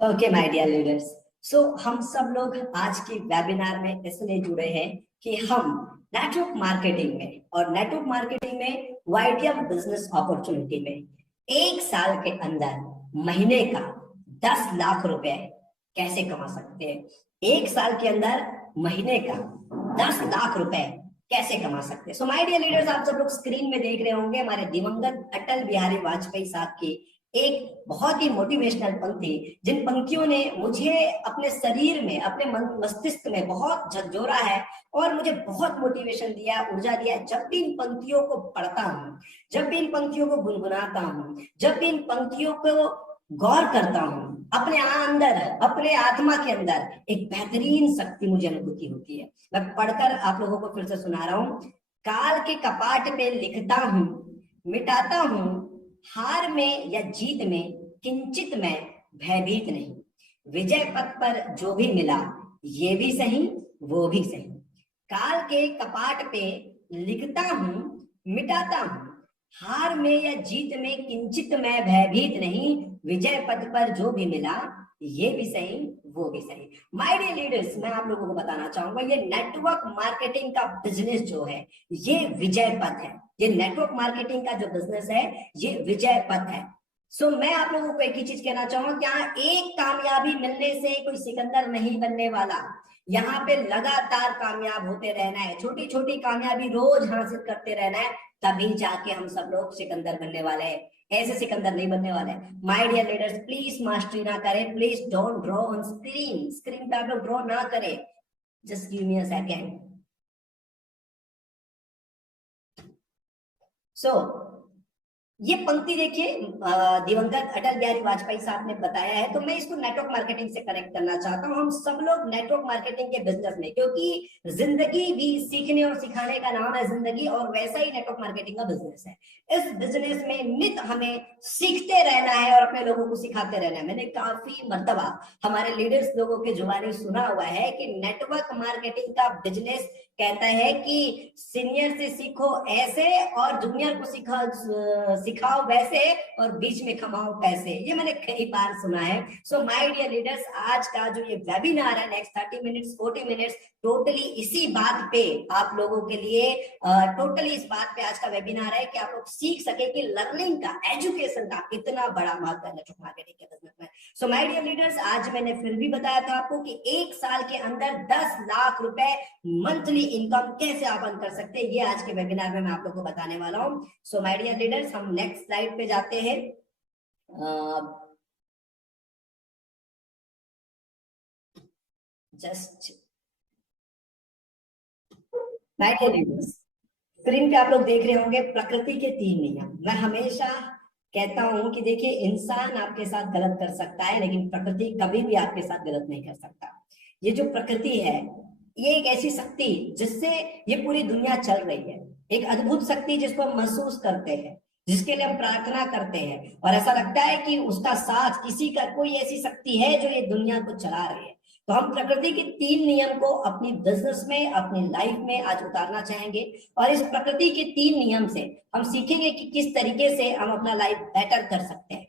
Okay my dear leaders, सो हम सब लोग आज की वेबिनार में इसलिए जुड़े हैं कि हम नेटवर्क मार्केटिंग में और नेटवर्क मार्केटिंग में वाईटीएम बिजनेस अपॉर्चुनिटी में एक साल के अंदर महीने का 10 लाख रुपए कैसे कमा सकते हैं। एक साल के अंदर महीने का 10 लाख रुपए कैसे कमा सकते हैं। सो माय डियर लीडर्स, आप सब लोग स्क्रीन में देख रहे होंगे हमारे दिवंगत अटल बिहारी वाजपेयी साहब की एक बहुत ही मोटिवेशनल पंक्ति, जिन पंक्तियों ने मुझे अपने शरीर में, अपने मस्तिष्क में बहुत झकझोरा है और मुझे बहुत मोटिवेशन दिया, ऊर्जा दिया। जब भी इन पंक्तियों को पढ़ता हूँ, जब भी इन पंक्तियों को गुनगुनाता हूँ, जब भी इन पंक्तियों को गौर करता हूँ, अपने अंदर, अपने आत्मा के अंदर एक बेहतरीन शक्ति मुझे अनुभूति होती है। मैं पढ़कर आप लोगों को फिर से सुना रहा हूँ। काल के कपाट पे लिखता हूँ, मिटाता हूँ, हार में या जीत में किंचित मैं भयभीत नहीं। विजय पथ पर जो भी मिला, ये भी सही वो भी सही। काल के कपाट पे लिखता हूं, मिटाता हूं, हार में या जीत में किंचित मैं भयभीत नहीं। विजय पथ पर जो भी मिला, ये भी सही वो भी सही। माय डियर लीडर्स, मैं आप लोगों को बताना चाहूंगा, ये नेटवर्क मार्केटिंग का बिजनेस जो है, ये विजय पथ है। ये नेटवर्क मार्केटिंग का जो बिजनेस है, ये विजय पथ है। सो मैं आप लोगों को एक ही चीज कहना चाहूंगा, क्या एक कामयाबी मिलने से कोई सिकंदर नहीं बनने वाला। यहाँ पे लगातार कामयाब होते रहना है, छोटी छोटी कामयाबी रोज हासिल करते रहना है, तभी जाके हम सब लोग सिकंदर बनने वाले हैं। ऐसे सिकंदर नहीं बनने वाले। माय डियर लीडर्स, प्लीज मास्टरी ना करें, please don't draw on screen. Screen पे आप लोग ड्रॉ ना करें। Just give me a second. So ये पंक्ति देखिए, दिवंगत अटल बिहारी वाजपेयी साहब ने बताया है, तो मैं इसको नेटवर्क मार्केटिंग से कनेक्ट करना चाहता हूं। हम सब लोग नेटवर्क मार्केटिंग के बिजनेस में, क्योंकि जिंदगी भी सीखने और सिखाने का नाम है जिंदगी, और वैसा ही नेटवर्क मार्केटिंग का बिजनेस है। इस बिजनेस में नित हमें सीखते रहना है और अपने लोगों को सिखाते रहना है। मैंने काफी मर्तबा हमारे लीडर्स लोगों के जुबानी सुना हुआ है कि नेटवर्क मार्केटिंग का बिजनेस कहता है कि सीनियर से सीखो ऐसे और जूनियर को सिखाओ वैसे, और बीच में कमाओ पैसे। ये मैंने कई बार सुना है। सो माय डियर लीडर्स, आज का जो ये वेबिनार है, नेक्स्ट 30 मिनट्स 40 मिनट्स टोटली इसी बात पे आप लोगों के लिए, टोटली इस बात पे आज का वेबिनार है कि आप लोग सीख सके कि लर्निंग का, एजुकेशन का कितना बड़ा महत्व है नेटवर्क मार्केटिंग के बिजनेस में। सो माय डियर लीडर्स, आज मैंने फिर भी बताया था आपको कि एक साल के अंदर 10 लाख रुपए मंथली इनकम कैसे आप अर्न कर सकते हैं, ये आज के वेबिनार में मैं आप लोगों को बताने वाला हूं। सो माय डियर लीडर्स, हम नेक्स्ट स्लाइड पे जाते हैं। Just my dear leaders, screen पे आप लोग देख रहे होंगे प्रकृति के 3 नियम। मैं हमेशा कहता हूं कि देखिए, इंसान आपके साथ गलत कर सकता है, लेकिन प्रकृति कभी भी आपके साथ गलत नहीं कर सकता। ये जो प्रकृति है, ये एक ऐसी शक्ति जिससे ये पूरी दुनिया चल रही है, एक अद्भुत शक्ति जिसको हम महसूस करते हैं, जिसके लिए हम प्रार्थना करते हैं, और ऐसा लगता है कि उसका साथ किसी का, कोई ऐसी शक्ति है जो ये दुनिया को चला रही है। तो हम प्रकृति के 3 नियम को अपनी बिजनेस में, अपनी लाइफ में आज उतारना चाहेंगे, और इस प्रकृति के 3 नियम से हम सीखेंगे कि किस तरीके से हम अपना लाइफ बेटर कर सकते हैं।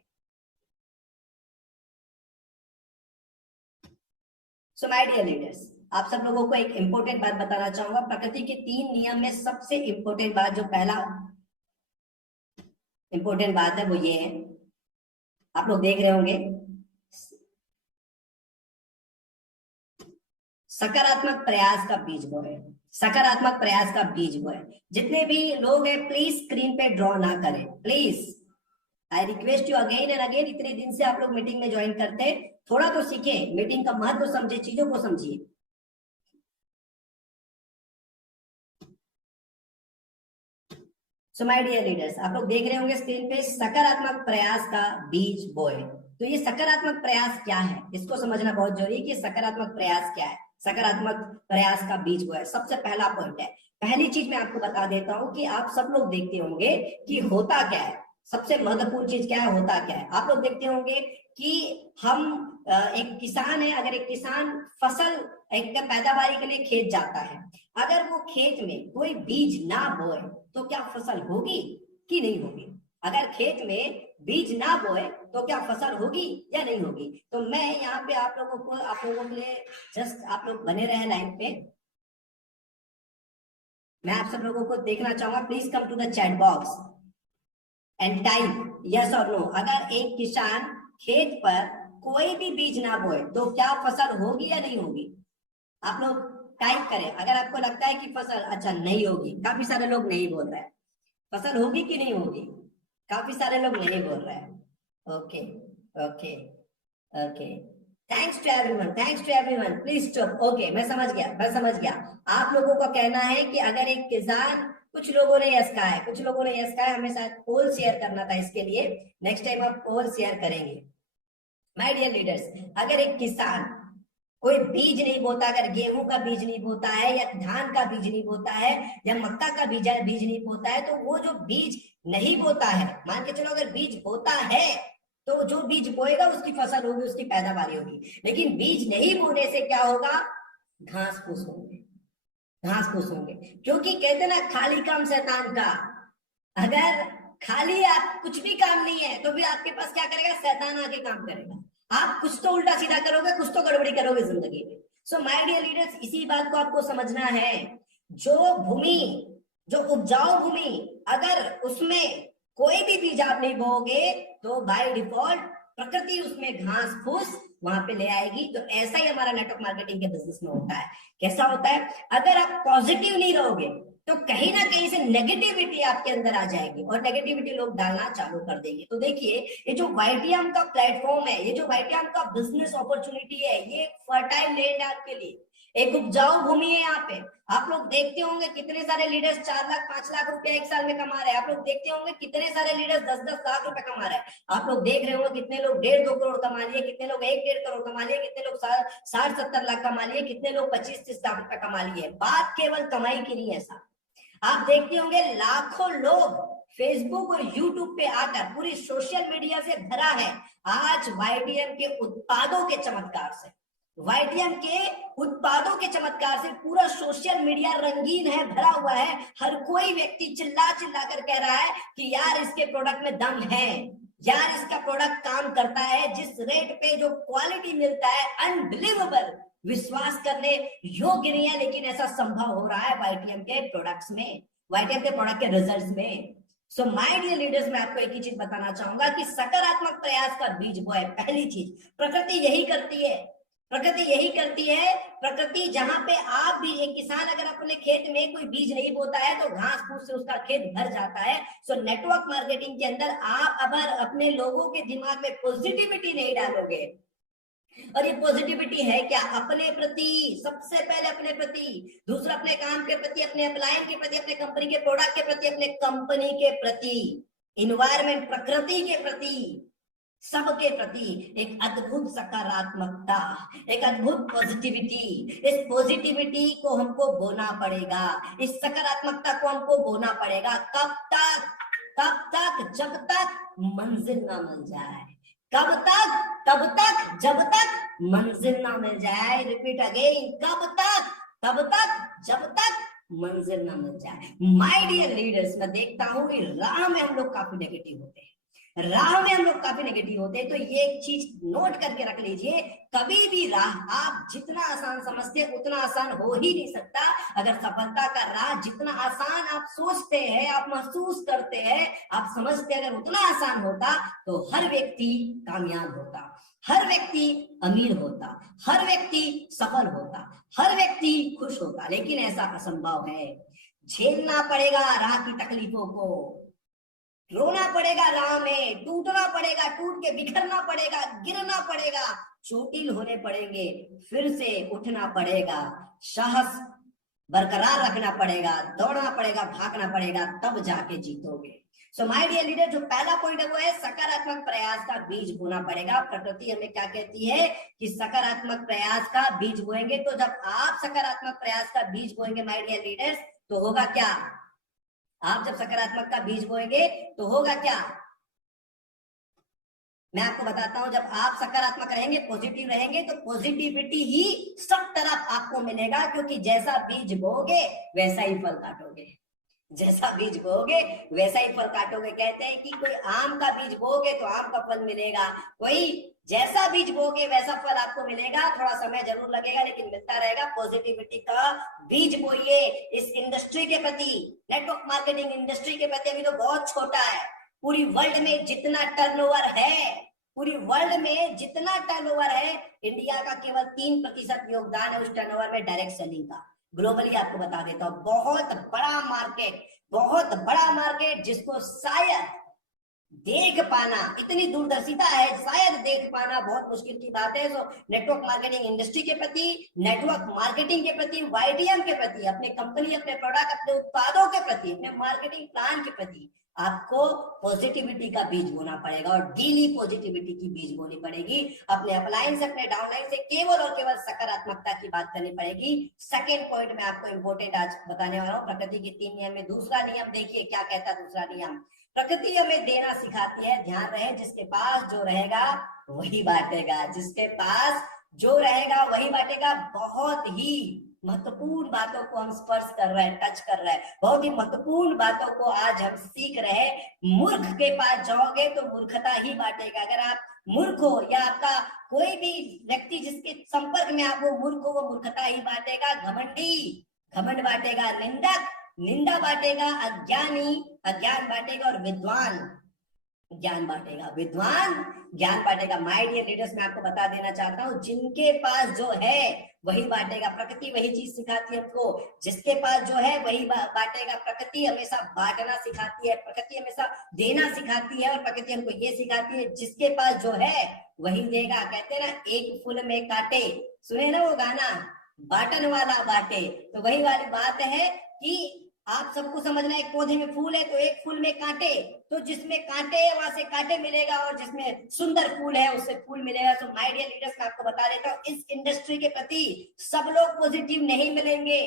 सो माय डियर लीडर्स, आप सब लोगों को एक इंपॉर्टेंट बात बताना चाहूंगा। प्रकृति के 3 नियम में सबसे इंपॉर्टेंट बात, जो पहला इंपॉर्टेंट बात है, वो ये है, आप लोग देख रहे होंगे, सकारात्मक प्रयास का बीज बोए। सकारात्मक प्रयास का बीज बोए। जितने भी लोग हैं, प्लीज स्क्रीन पे ड्रॉ ना करें, please. I request you again and again, इतने दिन से आप लोग मीटिंग में ज्वाइन करते हैं, थोड़ा तो सीखे, मीटिंग का महत्व समझे, चीजों को समझिए। सो माय डियर लीडर्स, आप लोग देख रहे होंगे स्क्रीन पे, सकारात्मक प्रयास का बीज बोए। तो ये सकारात्मक प्रयास क्या है, इसको समझना बहुत जरूरी है कि सकारात्मक प्रयास क्या है। सकारात्मक प्रयास का बीज बोए, सबसे पहला पॉइंट है। पहली चीज मैं आपको बता देता हूं कि आप सब लोग देखते होंगे कि होता क्या है। सबसे महत्वपूर्ण चीज क्या है, होता क्या है। आप लोग देखते होंगे कि हम, एक किसान है, अगर एक किसान फसल, एक पैदावारी के लिए खेत जाता है, अगर वो खेत में कोई बीज ना बोए तो क्या फसल होगी कि नहीं होगी। अगर खेत में बीज ना बोए तो क्या फसल होगी या नहीं होगी? तो मैं यहाँ पे आप लोगों के लिए जस्ट आप लोग बने रहे लाइन पे। मैं आप सब लोगों को देखना चाहूंगा, please come to the chat box and type yes और नो। अगर एक किसान खेत पर कोई भी बीज ना बोए तो क्या फसल होगी या नहीं होगी? आप लोग टाइप करें। अगर आपको लगता है कि फसल अच्छा नहीं होगी, काफी सारे लोग नहीं बोल रहे हैं, फसल होगी कि नहीं होगी, काफी सारे लोग नहीं बोल रहे हैं। Okay okay okay, thanks to everyone, thanks to everyone, please stop. Okay, मैं समझ गया, मैं समझ गया। आप लोगों का कहना है कि अगर एक किसान, कुछ लोगों ने यस कहा है, कुछ लोगों ने यस कहा है, हमें शायद पोल शेयर करना था इसके लिए, नेक्स्ट टाइम आप पोल शेयर करेंगे। माय डियर लीडर्स, अगर एक किसान कोई बीज नहीं बोता, अगर गेहूं का बीज नहीं बोता है या धान का बीज नहीं बोता है या मक्का का बीज नहीं बोता है, तो वो जो बीज नहीं बोता है, मान के चलो अगर बीज बोता है तो जो बीज बोएगा उसकी फसल होगी, उसकी पैदावारी होगी। लेकिन बीज नहीं बोने से क्या होगा? घास फूस होंगे, घास फूस होंगे। क्योंकि कहते ना खाली काम शैतान का। अगर खाली आप कुछ भी काम नहीं है तो भी आपके पास क्या करेगा? शैतान आके काम करेगा। आप कुछ तो उल्टा सीधा करोगे, कुछ तो गड़बड़ी करोगे जिंदगी में। सो माय डियर लीडर्स, इसी बात को आपको समझना है। जो भूमि, जो उपजाऊ भूमि, अगर उसमें कोई भी बीज आप नहीं बोओगे तो बाय डिफॉल्ट प्रकृति उसमें घास फूस वहां पे ले आएगी। तो ऐसा ही हमारा नेटवर्क मार्केटिंग के बिजनेस में होता है। कैसा होता है? अगर आप पॉजिटिव नहीं रहोगे तो कहीं ना कहीं से नेगेटिविटी आपके अंदर आ जाएगी और नेगेटिविटी लोग डालना चालू कर देंगे। तो देखिए, ये जो वाईटीएम का प्लेटफॉर्म है, ये जो वाईटीएम का बिजनेस अपॉर्चुनिटी है, ये फर्टाइल लैंड है आपके लिए, एक उपजाऊ भूमि है। यहाँ पे आप लोग देखते होंगे कितने सारे लीडर्स 4 लाख 5 लाख रुपया एक साल में कमा रहे हैं। आप लोग देखते होंगे कितने सारे लीडर्स 10-10 लाख रुपए कमा रहे हैं। आप लोग देख रहे होंगे कितने लोग 1.5-2 करोड़ कमा लिए, कितने लोग 1-1.5 करोड़ कमा लिए, कितने लोग 60-70 लाख कमा लिए, कितने लोग 25-30 लाख रुपए कमा लिए। बात केवल कमाई की नहीं है साहब। आप देखते होंगे लाखों लोग फेसबुक और यूट्यूब पे आकर, पूरी सोशल मीडिया से भरा है आज वाईटीएम के उत्पादों के चमत्कार से। वाईटीएम के उत्पादों के चमत्कार से पूरा सोशल मीडिया रंगीन है, भरा हुआ है। हर कोई व्यक्ति चिल्ला चिल्ला कर कह रहा है कि यार इसके प्रोडक्ट में दम है, यार इसका प्रोडक्ट काम करता है, जिस रेट पे जो क्वालिटी मिलता है अनबिलीवेबल, विश्वास करने योग्य नहीं है, लेकिन ऐसा संभव हो रहा है वाईटीएम के प्रोडक्ट्स में, वाईटीएम के प्रोडक्ट के रिजल्ट्स में। सो माय डियर लीडर्स, मैं आपको एक ही चीज बताना चाहूंगा कि सकारात्मक प्रयास का बीज बोए। पहली चीज प्रकृति यही करती है, प्रकृति यही करती है। प्रकृति जहां पे आप भी, एक किसान अगर अपने खेत में कोई बीज नहीं बोता है तो घास फूस से उसका खेत भर जाता है। सो नेटवर्क मार्केटिंग के अंदर आप अगर अपने लोगों के दिमाग में पॉजिटिविटी नहीं डालोगे, और ये पॉजिटिविटी है क्या? अपने प्रति, सबसे पहले अपने प्रति, दूसरा अपने काम के प्रति, अपने अपलायन के प्रति, अपने कंपनी के प्रोडक्ट के प्रति, अपने कंपनी के प्रति, इन्वायरमेंट प्रकृति के प्रति, सबके प्रति एक अद्भुत सकारात्मकता, एक अद्भुत पॉजिटिविटी। इस पॉजिटिविटी को हमको बोना पड़ेगा, इस सकारात्मकता को हमको बोना पड़ेगा। कब तक? तब तक जब तक मंजिल ना मिल जाए। कब तक? तब तक जब तक मंजिल ना मिल जाए। रिपीट अगेन, कब तक? तब तक जब तक मंजिल ना मिल जाए। माय डियर लीडर्स, मैं देखता हूं कि राह में हम लोग काफी नेगेटिव होते हैं, राह में हम लोग काफी नेगेटिव होते हैं। तो ये एक चीज नोट करके रख लीजिए, कभी भी राह आप जितना आसान समझते हैं उतना आसान हो ही नहीं सकता। अगर सफलता का राह जितना आसान आप सोचते हैं, आप महसूस करते हैं, आप समझते हैं, अगर उतना आसान होता तो हर व्यक्ति कामयाब होता, हर व्यक्ति अमीर होता, हर व्यक्ति सफल होता, हर व्यक्ति खुश होता। लेकिन ऐसा असंभव है। झेलना पड़ेगा राह की तकलीफों को, रोना पड़ेगा राह में, टूटना पड़ेगा, टूट के बिखरना पड़ेगा, गिरना पड़ेगा, चोटिल होने पड़ेंगे, फिर से उठना पड़ेगा, साहस बरकरार रखना पड़ेगा, दौड़ना पड़ेगा, भागना पड़ेगा, तब जाके जीतोगे। सो माय डियर लीडर, जो पहला पॉइंट है वो है सकारात्मक प्रयास का बीज बोना पड़ेगा। प्रकृति हमें क्या कहती है कि सकारात्मक प्रयास का बीज बोएंगे। तो जब आप सकारात्मक प्रयास का बीज बोएंगे माय डियर लीडर्स, तो होगा क्या? आप जब सकारात्मक का बीज बोएंगे तो होगा क्या? मैं आपको बताता हूं। जब आप सकारात्मक रहेंगे, पॉजिटिव रहेंगे, तो पॉजिटिविटी ही सब तरफ आपको मिलेगा, क्योंकि जैसा बीज बोगे वैसा ही फल काटोगे। जैसा बीज बोओगे वैसा ही फल काटोगे। कहते हैं कि कोई आम का बीज बोओगे तो आम का फल मिलेगा, कोई जैसा बीज बोगे वैसा फल आपको मिलेगा। थोड़ा समय जरूर लगेगा लेकिन मिलता रहेगा। पॉजिटिविटी का बीज बोइए इस इंडस्ट्री के प्रति, नेटवर्क मार्केटिंग इंडस्ट्री के प्रति। अभी तो बहुत छोटा है। पूरी वर्ल्ड में जितना टर्नओवर है, पूरी वर्ल्ड में जितना टर्नओवर है, इंडिया का केवल 3% योगदान है उस टर्नओवर में डायरेक्ट सेलिंग का। ग्लोबली आपको बता देता हूं, बहुत बड़ा मार्केट, बहुत बड़ा मार्केट जिसको शायद देख पाना, इतनी दूरदर्शिता है, शायद देख पाना बहुत मुश्किल की बात है। तो नेटवर्क मार्केटिंग इंडस्ट्री के प्रति, नेटवर्क मार्केटिंग के प्रति, वाईटीएम के प्रति, अपने कंपनी, अपने प्रोडक्ट, अपने उत्पादों के प्रति, अपने मार्केटिंग प्लान के प्रति आपको पॉजिटिविटी का बीज बोना पड़ेगा और डेली पॉजिटिविटी की बीज बोनी पड़ेगी। अपने अपलाइन से, अपने डाउनलाइन से केवल और केवल सकारात्मकता की बात करनी पड़ेगी। सेकेंड पॉइंट में आपको इंपोर्टेंट आज बताने वाला हूं, प्रकृति के 3 नियम में दूसरा नियम देखिए क्या कहता है। दूसरा नियम, प्रकृति हमें देना सिखाती है। ध्यान रहे, जिसके पास जो रहेगा वही बांटेगा, जिसके पास जो रहेगा वही बांटेगा। बहुत ही महत्वपूर्ण बातों को हम स्पर्श कर रहे हैं, टच कर रहे हैं। बहुत ही महत्वपूर्ण बातों को आज हम सीख रहे हैं। मूर्ख के पास जाओगे तो मूर्खता ही बांटेगा। अगर आप मूर्ख हो या आपका कोई भी व्यक्ति जिसके संपर्क में आप वो मूर्ख हो, वो मूर्खता ही बांटेगा। घमंडी घमंड बांटेगा, निंदक निंदा बांटेगा, अज्ञानी अज्ञान बांटेगा और विद्वान ज्ञान बांटेगा। विद्वान ज्ञान बांटेगा। माय डियर लीडर्स, मैं आपको बता देना चाहता हूं, जिनके पास जो है वही बांटेगा। प्रकृति वही चीज सिखाती है हमको, जिसके पास जो है वही बांटेगा। प्रकृति हमेशा बांटना सिखाती है, प्रकृति हमेशा देना सिखाती है और प्रकृति हमको ये सिखाती है जिसके पास जो है वही देगा। कहते हैं ना, एक फूल में कांटे, सुने ना वो गाना, बांटन वाला बांटे। तो वही वाली बात है कि आप सबको समझना, एक पौधे में फूल है तो एक फूल में कांटे, तो जिसमें कांटे है वहां से कांटे मिलेगा और जिसमें सुंदर फूल है उससे फूल मिलेगा। सो माय डियर लीडर्स, मैं आपको बता देता हूँ, इस इंडस्ट्री के प्रति सब लोग पॉजिटिव नहीं मिलेंगे।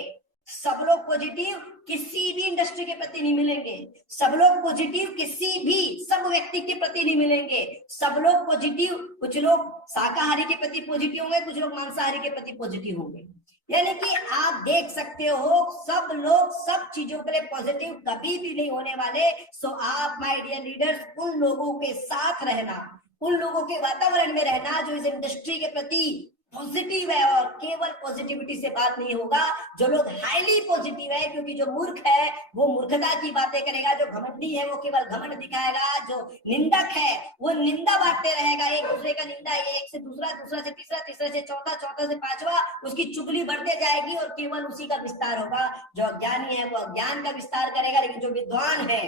सब लोग पॉजिटिव किसी भी इंडस्ट्री के प्रति नहीं मिलेंगे। सब लोग पॉजिटिव किसी भी सब व्यक्ति के प्रति नहीं मिलेंगे। सब लोग पॉजिटिव, कुछ लोग शाकाहारी के प्रति पॉजिटिव होंगे, कुछ लोग मांसाहारी के प्रति पॉजिटिव होंगे। यानी कि आप देख सकते हो, सब लोग सब चीजों के लिए पॉजिटिव कभी भी नहीं होने वाले। सो आप माय डियर लीडर्स, उन लोगों के साथ रहना, उन लोगों के वातावरण में रहना जो इस इंडस्ट्री के प्रति पॉजिटिव है। और केवल पॉजिटिविटी से बात नहीं होगा, जो लोग हाईली पॉजिटिव है, क्योंकि जो मूर्ख है वो मूर्खता की बातें करेगा, जो घमंडी है वो केवल घमंड दिखाएगा, जो निंदक है वो निंदा बांटते रहेगा, एक दूसरे का निंदा, एक से दूसरा, दूसरा से तीसरा, तीसरा से चौथा, चौथा से पांचवा, उसकी चुगली बढ़ते जाएगी और केवल उसी का विस्तार होगा। जो अज्ञानी है वो अज्ञान का विस्तार करेगा, लेकिन जो विद्वान है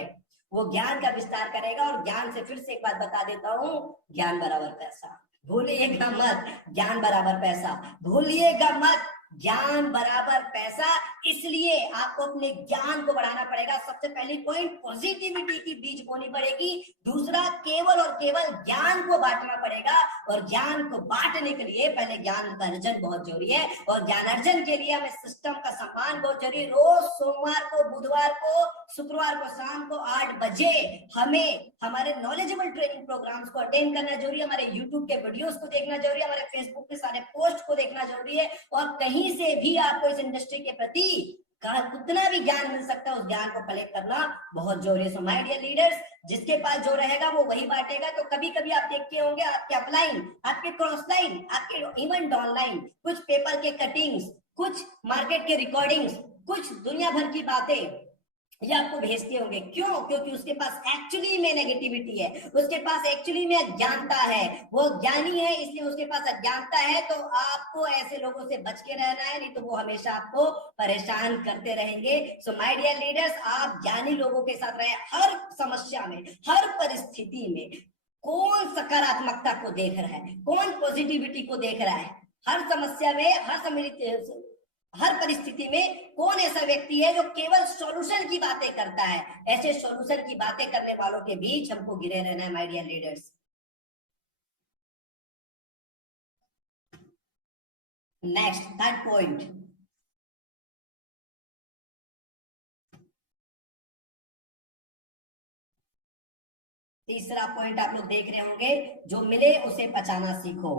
वो ज्ञान का विस्तार करेगा। और ज्ञान से फिर से एक बात बता देता हूं, ज्ञान बराबर पैसा, भूलिएगा मत। ज्ञान बराबर पैसा, भूलिएगा मत। ज्ञान बराबर पैसा, इसलिए आपको अपने ज्ञान को बढ़ाना पड़ेगा। सबसे पहली पॉइंट, पॉजिटिविटी की बीज बोनी पड़ेगी। दूसरा, केवल और केवल ज्ञान को बांटना पड़ेगा। और ज्ञान को बांटने के लिए पहले ज्ञान का अर्जन बहुत जरूरी है, और ज्ञान अर्जन के लिए हमें सिस्टम का सम्मान बहुत जरूरी है। रोज सोमवार को, बुधवार को, शुक्रवार को शाम को 8 बजे हमें हमारे नॉलेजेबल ट्रेनिंग प्रोग्राम्स को अटेंड करना जरूरी है। हमारे यूट्यूब के वीडियोस को देखना जरूरी है, हमारे फेसबुक के सारे पोस्ट को देखना जरूरी है। और कहीं से भी आपको इस इंडस्ट्री के प्रति उतना भी ज्ञान मिल सकता है, उस ज्ञान को कलेक्ट करना बहुत जरूरी है। सो माय डियर लीडर्स, जिसके पास जो रहेगा वो वही बांटेगा। तो कभी कभी आप देखते होंगे आपके अपलाइन, आपके क्रॉस लाइन, आपके इवन डाउनलाइन, कुछ पेपर के कटिंग्स, कुछ मार्केट के रिकॉर्डिंग्स, कुछ दुनिया भर की बातें ये आपको भेजते होंगे। क्यों? क्योंकि उसके पास एक्चुअली में नेगेटिविटी है, उसके पास एक्चुअली में अज्ञानता है, वो ज्ञानी है इसलिए उसके पास अज्ञानता है। तो आपको ऐसे लोगों से बच के रहना है, नहीं तो वो हमेशा आपको परेशान करते रहेंगे। सो माय डियर लीडर्स, आप ज्ञानी लोगों के साथ रहे। हर समस्या में, हर परिस्थिति में कौन सकारात्मकता को देख रहा है, कौन पॉजिटिविटी को देख रहा है, हर समस्या में, हर परिस्थिति में कौन ऐसा व्यक्ति है जो केवल सॉल्यूशन की बातें करता है। ऐसे सॉल्यूशन की बातें करने वालों के बीच हमको गिरे रहना है my dear leaders. Next, third point, तीसरा पॉइंट आप लोग देख रहे होंगे, जो मिले उसे पचाना सीखो।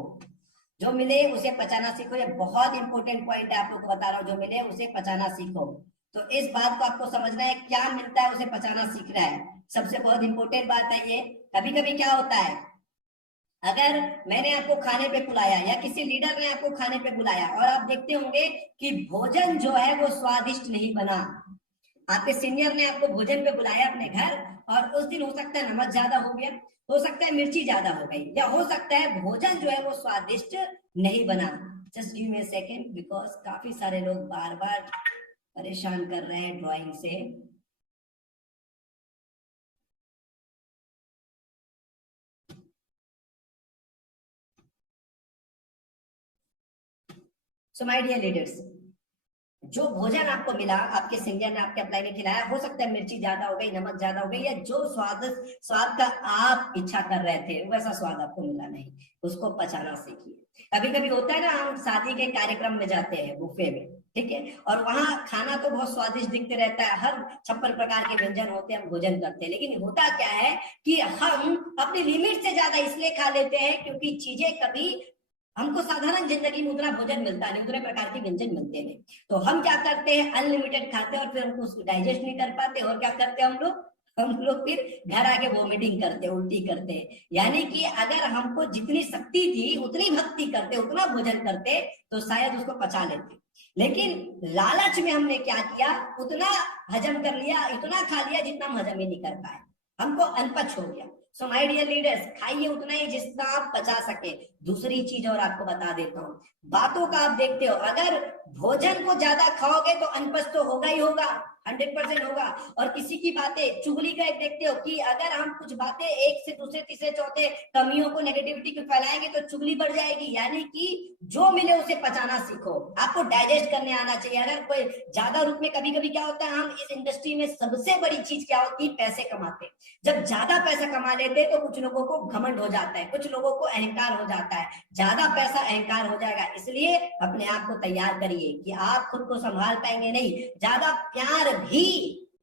जो मिले उसे पचाना सीखो। ये बहुत इंपॉर्टेंट पॉइंट है, आप लोग को बता रहा हूं। जो मिले उसे पचाना सीखो। तो इस बात को आपको समझना है, क्या मिलता है उसे पचाना सीखना है। सबसे बहुत इंपॉर्टेंट बात है ये। कभी कभी क्या होता है, अगर मैंने आपको खाने पे बुलाया या किसी लीडर ने आपको खाने पे बुलाया और आप देखते होंगे कि भोजन जो है वो स्वादिष्ट नहीं बना, आपके सीनियर ने आपको भोजन पे बुलाया अपने घर और उस दिन हो सकता है नमक ज्यादा हो गया, हो सकता है मिर्ची ज्यादा हो गई, या हो सकता है भोजन जो है वो स्वादिष्ट नहीं बना। Just give me a second, because काफी सारे लोग बार बार परेशान कर रहे हैं ड्राइंग से। सो माय डियर लीडर्स, जो भोजन आपको मिला, आपके सीनियर ने आपके अप्लाई में खिलाया, हो सकता है मिर्ची ज्यादा हो गई, नमक ज्यादा हो गई, या जो स्वाद का आप इच्छा कर रहे थे वैसा स्वाद आपको मिला नहीं, उसको पचाना सीखिए। कभी कभी होता है ना, हम शादी के कार्यक्रम में जाते हैं बुफे में, ठीक है, और वहां खाना तो बहुत स्वादिष्ट दिखते रहता है, हर 56 प्रकार के व्यंजन होते हैं, हम भोजन करते हैं, लेकिन होता क्या है कि हम अपनी लिमिट से ज्यादा इसलिए खा लेते हैं क्योंकि चीजें कभी हमको साधारण जिंदगी में उतना भोजन मिलता नहीं, उतने प्रकार के व्यंजन मिलते नहीं, तो हम क्या करते हैं, अनलिमिटेड खाते हैं और फिर हमको उसको डाइजेस्ट नहीं कर पाते, और क्या करते हैं हम लोग फिर घर आके वोमिटिंग करते, उल्टी करते हैं। यानी कि अगर हमको जितनी शक्ति थी उतनी भक्ति करते, उतना भोजन करते, तो शायद उसको पचा लेते, लेकिन लालच में हमने क्या किया, उतना हजम कर लिया, इतना खा लिया जितना हम हजम ही नहीं कर पाए, हमको अनपच हो गया। सो माय डियर लीडर्स, खाइए उतना ही जितना आप पचा सके। दूसरी चीज और आपको बता देता हूँ, बातों का आप देखते हो, अगर भोजन को ज्यादा खाओगे तो अनपच तो होगा ही होगा, 100% होगा। और किसी की बातें, चुगली का एक देखते हो कि अगर हम कुछ बातें एक से दूसरे तीसरे चौथे कमियों को, नेगेटिविटी को फैलाएंगे तो चुगली बढ़ जाएगी। यानी कि जो मिले उसे पचाना सीखो, आपको डाइजेस्ट करने आना चाहिए। अगर कोई ज्यादा रूप में, कभी कभी क्या होता है, हम इस इंडस्ट्री में सबसे बड़ी चीज क्या होती है, पैसे कमाते। जब ज्यादा पैसा कमा लेते तो कुछ लोगों को घमंड हो जाता है, कुछ लोगों को अहंकार हो जाता है, ज्यादा पैसा अहंकार हो जाएगा। इसलिए अपने आप को तैयार करिए कि आप खुद को संभाल पाएंगे नहीं, ज्यादा प्यार भी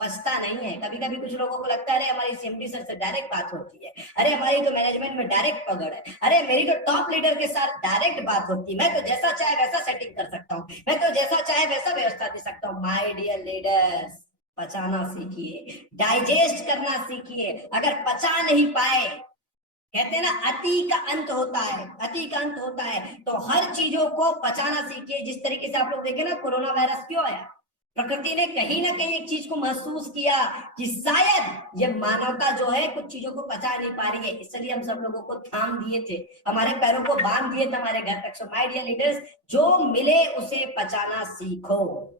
पछता नहीं है। कभी कभी कुछ लोगों को लगता है अरे हमारी सीएमडी सर से डायरेक्ट बात होती है, अरे हमारी तो मैनेजमेंट में डायरेक्ट पकड़ है, अरे मेरी तो टॉप लीडर के साथ डायरेक्ट बात होती है, मैं तो जैसा चाहे वैसा सेटिंग कर सकता हूँ, मैं तो जैसा चाहे वैसा व्यवस्था दे सकता हूँ। माय डियर लीडर्स, पचाना सीखिए, डाइजेस्ट करना सीखिए। अगर पचा नहीं पाए, कहते हैं ना अति का अंत होता है, अति का अंत होता है, तो हर चीजों को पचाना सीखिए। जिस तरीके से आप लोग देखे ना, कोरोना वायरस क्यों आया, प्रकृति ने कहीं ना कहीं एक चीज को महसूस किया कि शायद ये मानवता जो है कुछ चीजों को पचा नहीं पा रही है, इसलिए हम सब लोगों को थाम दिए थे, हमारे पैरों को बांध दिए थे हमारे घर तक। सो माय डियर लीडर्स, जो मिले उसे पचाना सीखो।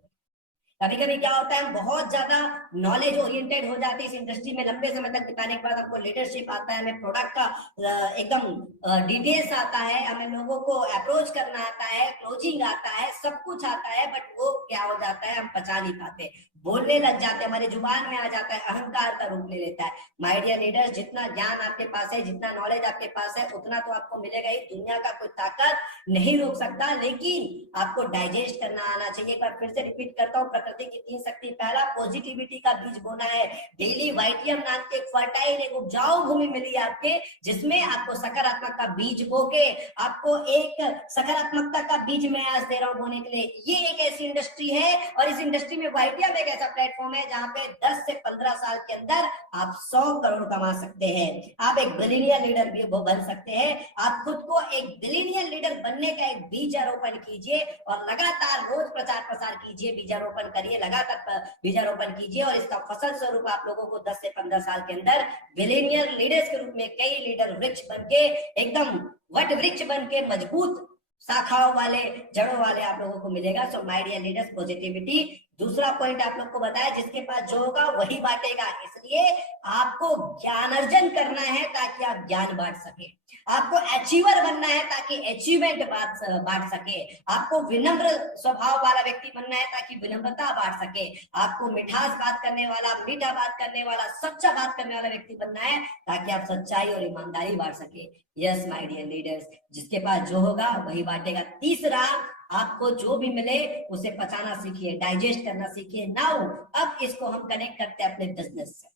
कभी कभी क्या होता है, हम बहुत ज्यादा नॉलेज ओरिएंटेड हो जाते हैं इस इंडस्ट्री में, लंबे समय तक बिताने के बाद हमको लीडरशिप आता है, हमें प्रोडक्ट का एकदम डिटेल्स आता है, हमें लोगों को अप्रोच करना आता है, क्लोजिंग आता है, सब कुछ आता है, बट वो क्या हो जाता है, हम पचा नहीं पाते, बोलने लग जाते हैं, हमारे जुबान में आ जाता है, अहंकार का रूप ले लेता है। माय डियर लीडर्स, जितना ज्ञान आपके पास है, जितना नॉलेज आपके पास है, उतना तो आपको मिलेगा ही, दुनिया का कोई ताकत नहीं रोक सकता, लेकिन आपको डाइजेस्ट करना आना चाहिए। एक बार फिर से रिपीट करता हूँ, प्रकृति की 3 शक्ति, पहला पॉजिटिविटी का बीज बोना है। डेली वाइटियम नाम के फर्टाइल एक उपजाऊ भूमि मिली है आपके, जिसमें आपको सकारात्मक का बीज बो के, आपको एक सकारात्मकता का बीज मैं आज दे रहा हूं बोने के लिए। ये एक ऐसी इंडस्ट्री है, और इस इंडस्ट्री में वाइटियम एक ऐसा प्लेटफॉर्म है जहां पे 10 से 15 साल के अंदर आप 100 करोड़ कमा सकते हैं, आप एक बिलियनियर लीडर भी बन सकते हैं। आप खुद को एक बिलियनियर लीडर बनने का एक बीजारोपण कीजिए और लगातार रोज प्रचार प्रसार कीजिए, बीजारोपण करिए, लगातार बीजारोपण कीजिए, और इसका फसल स्वरूप आप लोगों को 10 से 15 साल के अंदर बिलियनियर लीडर्स के रूप में कई लीडर वृक्ष बन के, एकदम वट वृक्ष बन के, मजबूत शाखाओं वाले, जड़ों वाले आप लोगों को मिलेगा। So my dear leaders, positivity. दूसरा पॉइंट आप लोग को बताया, जिसके पास जो होगा वही बांटेगा, इसलिए आपको ज्ञान अर्जन करना है ताकि आप ज्ञान बांट सके, आपको अचीवर बनना है ताकि अचीवमेंट बांट सके, आपको विनम्र स्वभाव वाला व्यक्ति बनना है ताकि विनम्रता बांट सके, आपको मिठास बात करने वाला, मीठा बात करने वाला, सच्चा बात करने वाला व्यक्ति बनना है ताकि आप सच्चाई और ईमानदारी बांट सके। यस माय डियर लीडर्स, जिसके पास जो होगा वही बांटेगा। तीसरा, आपको जो भी मिले उसे पचाना सीखिए, डाइजेस्ट करना सीखिए। नाउ अब इसको हम कनेक्ट करते हैं अपने बिजनेस से,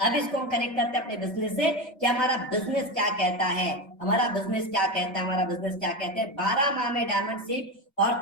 अब इसको हम कनेक्ट करते हैं अपने बिजनेस से कि हमारा बिजनेस क्या कहता है, हमारा बिजनेस क्या कहता है, हमारा बिजनेस क्या कहता है। 12 माह में डायमंड शिप और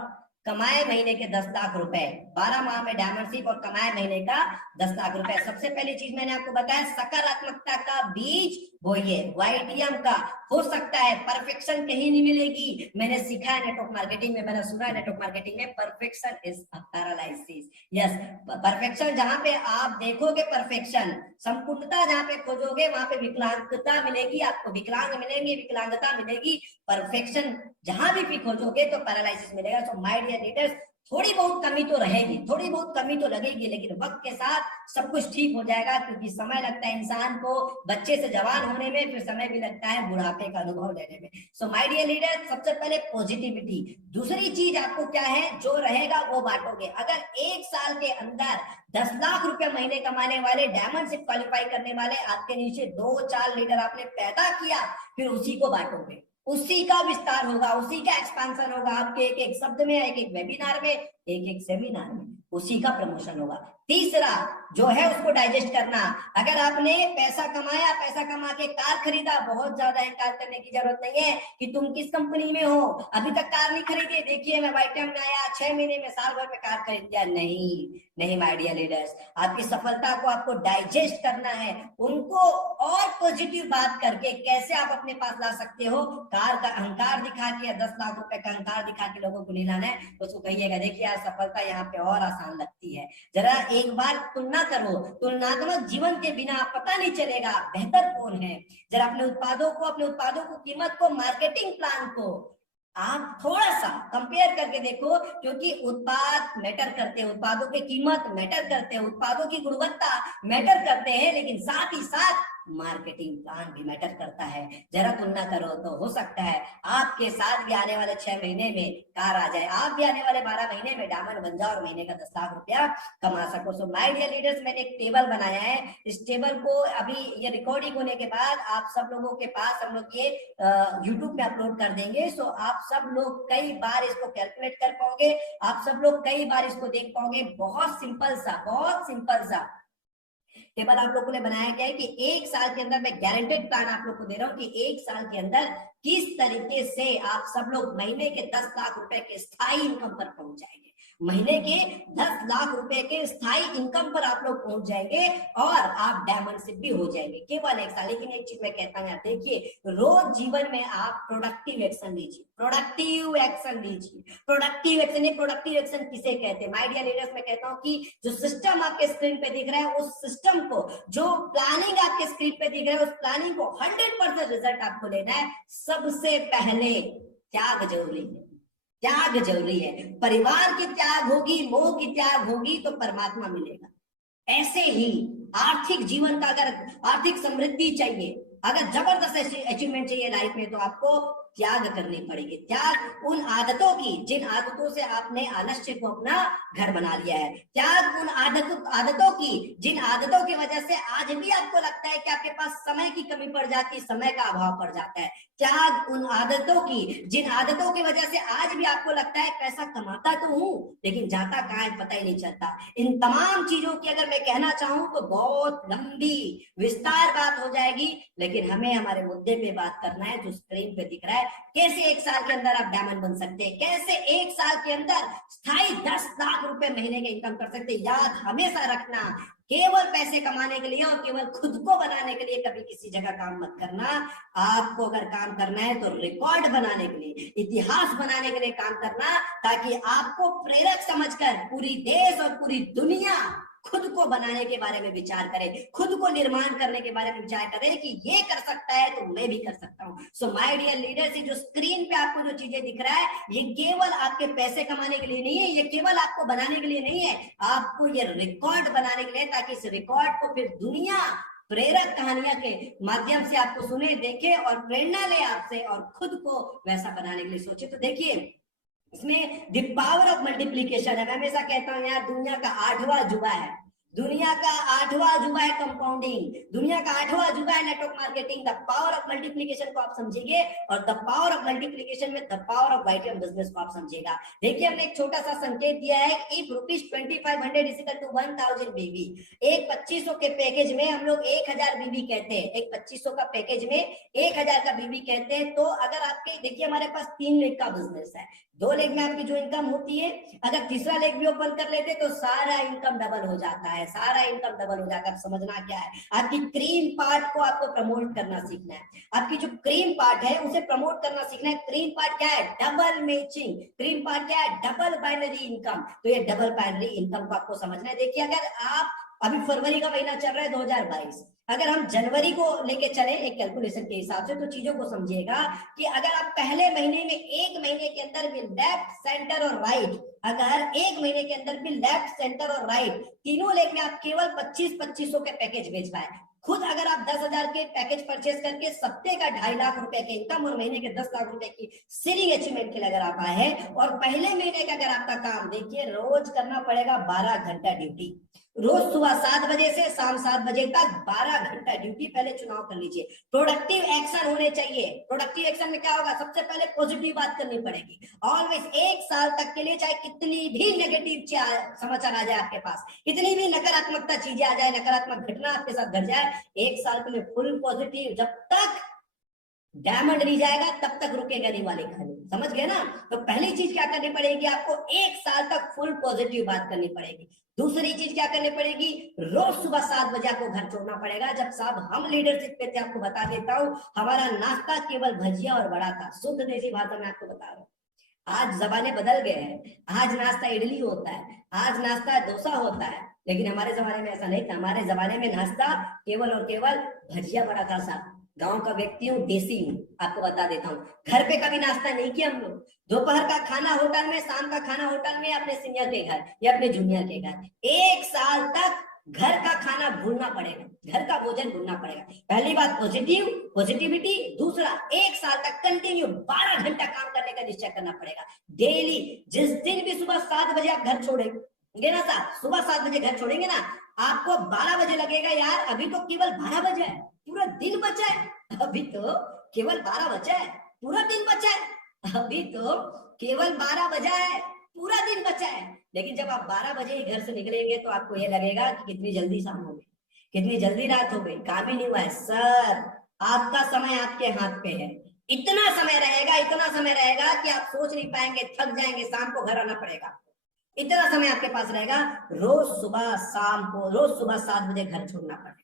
कमाए महीने के 10 लाख रुपए, 12 माह में डायमंडशिप और कमाए महीने का 10 लाख रुपए। सबसे पहली चीज मैंने आपको बताया, सकारात्मकता का बीज बोइए, वाईटीएम का। हो सकता है परफेक्शन कहीं नहीं मिलेगी, मैंने सीखा है नेटवर्क मार्केटिंग में, मैंने सुना है नेटवर्क मार्केटिंग में, perfection is a paralysis. Yes, perfection जहां पे आप देखोगे, परफेक्शन संपूर्णता जहां पे खोजोगे वहां पे विकलांगता मिलेगी, आपको विकलांग मिलेंगे, विकलांगता मिलेगी। परफेक्शन जहां भी खोजोगे तो पैरालाइसिस मिलेगा। सो माय डियर लीडर्स, थोड़ी बहुत कमी तो रहेगी, थोड़ी बहुत कमी तो लगेगी, लेकिन वक्त के साथ सब कुछ ठीक हो जाएगा, क्योंकि समय लगता है इंसान को बच्चे से जवान होने में, फिर समय भी लगता है बुढ़ापे का अनुभव लेने में। सो माय डियर लीडर्स, सबसे पहले पॉजिटिविटी। दूसरी चीज आपको क्या है, जो रहेगा वो बांटोगे। अगर 1 साल के अंदर 10 लाख रुपए महीने कमाने वाले, डायमंडशिप क्वालिफाई करने वाले आपके नीचे 2-4 लीडर आपने पैदा किया, फिर उसी को बांटोगे, उसी का विस्तार होगा, उसी का एक्सपेंशन होगा, आपके एक एक शब्द में, एक एक वेबिनार में, एक एक सेमिनार में, उसी का प्रमोशन होगा। तीसरा जो है उसको डाइजेस्ट करना। अगर आपने पैसा कमाया, पैसा कमा के कार खरीदा, बहुत ज्यादा इनकार करने की जरूरत नहीं है कि तुम किस कंपनी में हो, अभी तक कार नहीं खरीदी, देखिए मैं वाईटीएम में आया, 6 महीने में, साल भर में कार खरीद लिया। नहीं नहीं माय डियर लीडर्स, आपकी सफलता को आपको डाइजेस्ट करना है, उनको और पॉजिटिव बात करके कैसे आप अपने पास ला सकते हो। कार का अहंकार दिखा के, 10 लाख रुपए का अहंकार दिखा के लोगों को नहीं लाना है, तो उसको कहिएगा देखिए यार सफलता यहाँ पे और आसान लगती है, जरा एक बार तुलना करो, तुलनात्मक जीवन के बिना पता नहीं चलेगा बेहतर कौन है। जरा अपने उत्पादों को, कीमत को, मार्केटिंग प्लान को आप थोड़ा सा कंपेयर करके देखो, क्योंकि उत्पाद मैटर करते हैं, उत्पादों की कीमत मैटर करते हैं, उत्पादों की गुणवत्ता मैटर करते हैं, लेकिन साथ ही साथ मार्केटिंग प्लान भी मैटर करता है। जरा तुलना करो तो हो सकता है आपके साथ भी आने वाले 6 महीने में कार आ जाए, आप भी आने वाले 12 महीने में डायमंड बन जाओ और महीने का 10 लाख रुपया कमा सको। सो माय डियर लीडर्स, मैंने एक टेबल बनाया है, इस टेबल को अभी ये रिकॉर्डिंग होने के बाद आप सब लोगों के पास हम लोग ये यूट्यूब पे अपलोड कर देंगे। सो आप सब लोग कई बार इसको कैलकुलेट कर पाओगे, आप सब लोग कई बार इसको देख पाओगे। बहुत सिंपल सा टेबल आप लोगों ने बनाया गया है कि 1 साल के अंदर, मैं गारंटेड प्लान आप लोग को दे रहा हूं कि 1 साल के अंदर किस तरीके से आप सब लोग महीने के 10 लाख रुपए के स्थायी इनकम पर पहुंच जाएंगे, महीने के 10 लाख रुपए के स्थायी इनकम पर आप लोग पहुंच जाएंगे और आप डायमंडशिप भी हो जाएंगे केवल 1 साल। लेकिन एक चीज मैं कहता हूं, देखिए रोज जीवन में आप प्रोडक्टिव एक्शन लीजिए, प्रोडक्टिव एक्शन किसे कहते हैं माय डियर लीडर्स? मैं कहता हूं कि जो सिस्टम आपके स्क्रीन पे दिख रहा है, उस सिस्टम को, जो प्लानिंग आपके स्क्रीन पे दिख रहा है, उस प्लानिंग को 100% रिजल्ट आपको लेना है। सबसे पहले त्याग जरूरी है, परिवार की त्याग होगी, मोह की त्याग होगी तो परमात्मा मिलेगा। ऐसे ही आर्थिक जीवन का, अगर आर्थिक समृद्धि चाहिए, अगर जबरदस्त अचीवमेंट चाहिए लाइफ में, तो आपको त्याग करनी पड़ेगी। त्याग उन आदतों की जिन आदतों से आपने आलस्य को अपना घर बना लिया है, त्याग उन आदतों की जिन आदतों की वजह से आज भी आपको लगता है कि आपके पास समय की कमी पड़ जाती है, समय का अभाव पड़ जाता है। त्याग उन आदतों की जिन आदतों की वजह से आज भी आपको लगता है पैसा कमाता तो हूं लेकिन जाता कहां है पता ही नहीं चलता। इन तमाम चीजों की अगर मैं कहना चाहूं तो बहुत लंबी विस्तार बात हो जाएगी, लेकिन हमें हमारे मुद्दे पे बात करना है जो स्क्रीन पे दिख रहा है। कैसे 1 साल के अंदर आप डायमंड बन सकते हैं, कैसे 1 साल के अंदर स्थायी 10 लाख रुपए महीने के इनकम कर सकते हैं। याद हमेशा रखना, केवल पैसे कमाने के लिए और केवल खुद को बनाने के लिए कभी किसी जगह काम मत करना। आपको अगर काम करना है तो रिकॉर्ड बनाने के लिए, इतिहास बनाने के लिए काम करना, ताकि आपको प्रेरक समझकर पूरी देश और पूरी दुनिया खुद को बनाने के बारे में विचार करे, खुद को निर्माण करने के बारे में विचार करे कि ये कर सकता है तो मैं भी कर सकता हूं। सो माय डियर लीडर्स, जो स्क्रीन पे आपको जो चीजें दिख रहा है, ये केवल आपके पैसे कमाने के लिए नहीं है, ये केवल आपको बनाने के लिए नहीं है, आपको ये रिकॉर्ड बनाने के लिए, ताकि इस रिकॉर्ड को फिर दुनिया प्रेरक कहानियां के माध्यम से आपको सुने, देखे और प्रेरणा ले आपसे और खुद को वैसा बनाने के लिए सोचे। तो देखिए इसमें द पावर ऑफ मल्टीप्लीकेशन है। मैं हमेशा कहता हूं यार, दुनिया का 8वां जुबा है, दुनिया का 8वां अजूबा है कंपाउंडिंग, दुनिया का 8वां अजूबा है network marketing. The power of multiplication को आप समझिएंगे और द पावर ऑफ मल्टीप्लिकेशन में the power of YTM business को आप समझिएगा। देखिए हमने एक छोटा सा संकेत दिया है, इफ ₹2500 इज इक्वल टू 1000 बीबी। एक 2500 के पैकेज में हम लोग 1000 बीबी कहते हैं, एक 2500 का पैकेज में 1000 का बीबी कहते हैं। तो अगर आपके देखिए हमारे पास 3 लेग का बिजनेस है, 2 लेग में आपकी जो इनकम होती है, अगर तीसरा लेग भी ओपन कर लेते तो सारा इनकम डबल हो जाता है, सारा इनकम डबल हो जाता है। समझना क्या है, आपकी क्रीम पार्ट को आपको प्रमोट करना सीखना है, आपकी जो क्रीम पार्ट है उसे प्रमोट करना सीखना है। क्रीम पार्ट क्या है? Double matching. क्रीम पार्ट क्या है? Double binary income. तो ये डबल बाइनरी इनकम को आपको समझना है। देखिए अगर आप अभी फरवरी का महीना चल रहा है 2022, अगर हम जनवरी को लेके चले एक कैलकुलेशन के हिसाब से, तो चीजों को समझिएगा कि अगर आप पहले महीने में एक महीने के अंदर भी लेफ्ट सेंटर और राइट, अगर एक महीने के अंदर भी लेफ्ट सेंटर और राइट तीनों लेग में आप केवल 2500 के पैकेज बेच पाए, खुद अगर आप 10,000 के पैकेज परचेस करके सप्ते का 2.5 लाख रुपए के इनकम और महीने के 10 लाख रुपए की सीलिंग अचीवमेंट के लिए अगर आप आए हैं, और पहले महीने का अगर आपका काम देखिए रोज करना पड़ेगा 12 घंटा ड्यूटी, रोज सुबह 7 बजे से शाम 7 बजे तक 12 घंटा ड्यूटी। पहले चुनाव कर लीजिए, प्रोडक्टिव एक्शन होने चाहिए। प्रोडक्टिव एक्शन में क्या होगा? सबसे पहले पॉजिटिव बात करनी पड़ेगी ऑलवेज। 1 साल तक के लिए चाहे कितनी भी नेगेटिव समाचार आ जाए आपके पास, कितनी भी नकारात्मकता चीजें आ जाए, नकारात्मक घटना आपके साथ घट जाए, 1 साल के लिए फुल पॉजिटिव। जब तक डायमंड नहीं जाएगा तब तक रुकेगा नहीं वाली कहानी, समझ गए ना? तो पहली चीज क्या करनी पड़ेगी आपको? 1 साल तक फुल पॉजिटिव बात करनी पड़ेगी। दूसरी चीज क्या करनी पड़ेगी? रोज सुबह 7 बजे आपको घर छोड़ना पड़ेगा। जब साहब हम लीडरशिप पे थे, आपको बता देता हूँ, हमारा नाश्ता केवल भजिया और वड़ा था, शुद्ध देसी भाषा में आपको बता रहा हूँ। आज जमाने बदल गए हैं, आज नाश्ता इडली होता है, आज नाश्ता डोसा होता है, लेकिन हमारे जमाने में ऐसा नहीं था। हमारे जमाने में नाश्ता केवल और केवल भजिया बड़ा था। साहब गांव का व्यक्ति हूँ, देसी हूँ, आपको बता देता हूँ, घर पे कभी नाश्ता नहीं किया हम लोग। दोपहर का खाना होटल में, शाम का खाना होटल में, अपने सीनियर के घर या अपने जूनियर के घर। 1 साल तक घर का खाना भूलना पड़ेगा, घर का भोजन भूलना पड़ेगा। पहली बात पॉजिटिविटी। दूसरा 1 साल तक कंटिन्यू 12 घंटा काम करने का निश्चय करना पड़ेगा डेली। जिस दिन भी सुबह 7 बजे आप घर छोड़ेंगे ना साहब, सुबह 7 बजे घर छोड़ेंगे ना, आपको 12 बजे लगेगा यार अभी तो केवल 12 बजे है, पूरा दिन बचा है, अभी तो केवल 12 बचा है, पूरा दिन बचा है, अभी तो केवल 12 बजा है, पूरा दिन बचा है। लेकिन जब आप 12 बजे ही घर से निकलेंगे तो आपको ये लगेगा कि कितनी जल्दी शाम हो गई, कितनी जल्दी रात हो गई, काम ही नहीं हुआ है। सर आपका समय आपके हाथ पे है, इतना समय रहेगा, इतना समय रहेगा कि आप सोच नहीं पाएंगे, थक जाएंगे, शाम को घर आना पड़ेगा। इतना समय आपके पास रहेगा। रोज सुबह 7 बजे घर छोड़ना पड़ेगा,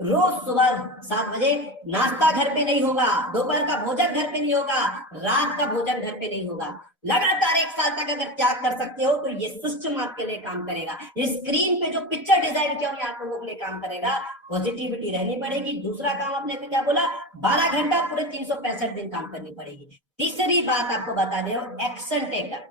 रोज सुबह 7 बजे। नाश्ता घर पे नहीं होगा, दोपहर का भोजन घर पे नहीं होगा, रात का भोजन घर पे नहीं होगा। लगातार 1 साल तक अगर त्याग कर सकते हो तो ये सिस्टम आपके लिए काम करेगा। ये स्क्रीन पे जो पिक्चर डिजाइन किया हुआ आप लोगों के लिए काम करेगा। पॉजिटिविटी रहनी पड़ेगी। दूसरा काम आपने क्या बोला? 12 घंटा पूरे 365 दिन काम करनी पड़ेगी। तीसरी बात आपको बता दे, एक्शन टेकर।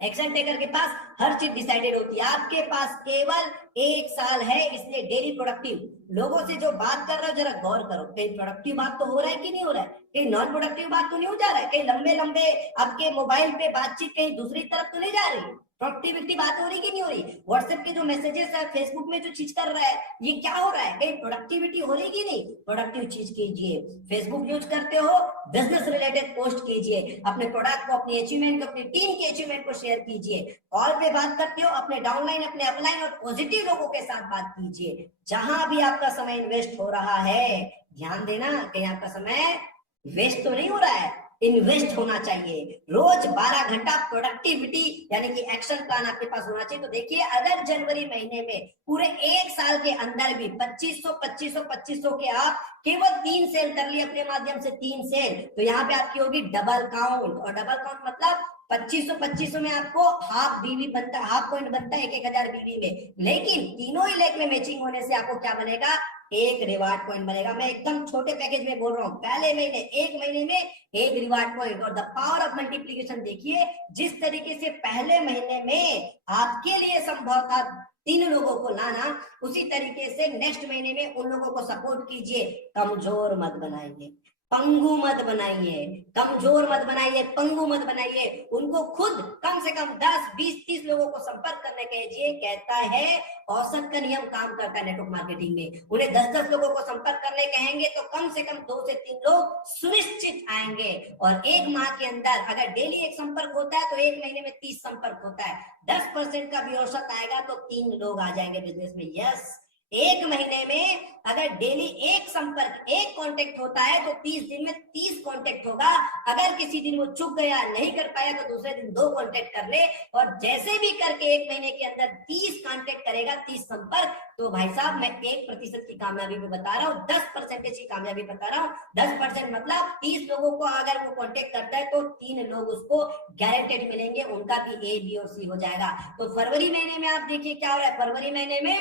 एक्शन टेकर के पास हर चीज डिसाइडेड होती है। आपके पास केवल 1 साल है, इसलिए डेली प्रोडक्टिव लोगों से जो बात कर रहे हो जरा गौर करो, कहीं प्रोडक्टिव बात तो हो रहा है कि नहीं हो रहा है, कहीं नॉन प्रोडक्टिव बात तो नहीं हो जा रहा है, कहीं लंबे लंबे आपके मोबाइल पे बातचीत कहीं दूसरी तरफ तो नहीं जा रही, प्रोडक्टिविटी बात हो रही कि नहीं हो रही। व्हाट्सएप के जो मैसेजेस है, फेसबुक में जो चीज कर रहा है, ये क्या हो रहा है, कहीं प्रोडक्टिविटी हो रही कि नहीं। प्रोडक्टिव चीज कीजिए। फेसबुक यूज करते हो, बिजनेस रिलेटेड पोस्ट कीजिए, अपने प्रोडक्ट को, अपनी अचीवमेंट को, अपनी टीम के अचीवमेंट को शेयर कीजिए। कॉल पे बात करते हो, अपने डाउनलाइन, अपने अपलाइन और पॉजिटिव लोगों के साथ बात कीजिए। जहां भी आपका समय इन्वेस्ट हो रहा है, ध्यान देना कहीं आपका समय वेस्ट तो नहीं हो रहा है, इन्वेस्ट होना चाहिए। रोज 12 घंटा प्रोडक्टिविटी यानी कि एक्शन प्लान आपके पास होना चाहिए। तो देखिए अगर जनवरी महीने में पूरे 1 साल के अंदर भी 2500 के आप केवल 3 सेल कर लिए अपने माध्यम से, 3 सेल, तो यहाँ पे आपकी होगी डबल काउंट। और डबल काउंट मतलब 2500 में आपको हाफ बीवी बनता, हाफ पॉइंट बनता है 1000 बीवी में। लेकिन तीनों ही लेग में मैचिंग होने से आपको क्या बनेगा? एक रिवार्ड पॉइंट बनेगा। मैं एकदम छोटे पैकेज में बोल रहा हूँ, पहले महीने 1 महीने में एक रिवार्ड पॉइंट। और द पावर ऑफ मल्टीप्लीकेशन देखिए, जिस तरीके से पहले महीने में आपके लिए संभव था 3 लोगों को लाना, उसी तरीके से नेक्स्ट महीने में उन लोगों को सपोर्ट कीजिए। कमजोर मत बनाइए, पंगु मत बनाइए, कमजोर मत बनाइए, पंगु मत बनाइए। उनको खुद कम से कम 10, 20, 30 लोगों को संपर्क करने कहिए। कहता है औसत का नियम काम करता है नेटवर्क मार्केटिंग में। उन्हें 10-10 लोगों को संपर्क करने कहेंगे तो कम से कम 2 से 3 लोग सुनिश्चित आएंगे। और 1 माह के अंदर अगर डेली 1 संपर्क होता है तो 1 महीने में 30 संपर्क होता है। 10% का भी औसत आएगा तो 3 लोग आ जाएंगे बिजनेस में। यस, 1 महीने में अगर डेली 1 संपर्क, 1 कांटेक्ट होता है तो 30 दिन में 30 कांटेक्ट होगा। अगर किसी दिन वो चूक गया, नहीं कर पाया तो दूसरे दिन 2 कांटेक्ट कर ले। और जैसे भी करके 1 महीने के अंदर 30 कांटेक्ट करेगा, 30 संपर्क, तो भाई साहब मैं 1% की कामयाबी भी बता रहा हूँ, 10% की कामयाबी बता रहा हूँ। 10% मतलब 30 लोगों को अगर वो कांटेक्ट करता है तो 3 लोग उसको गारंटेड मिलेंगे, उनका भी A, B और C हो जाएगा। तो फरवरी महीने में आप देखिए क्या हो रहा है। फरवरी महीने में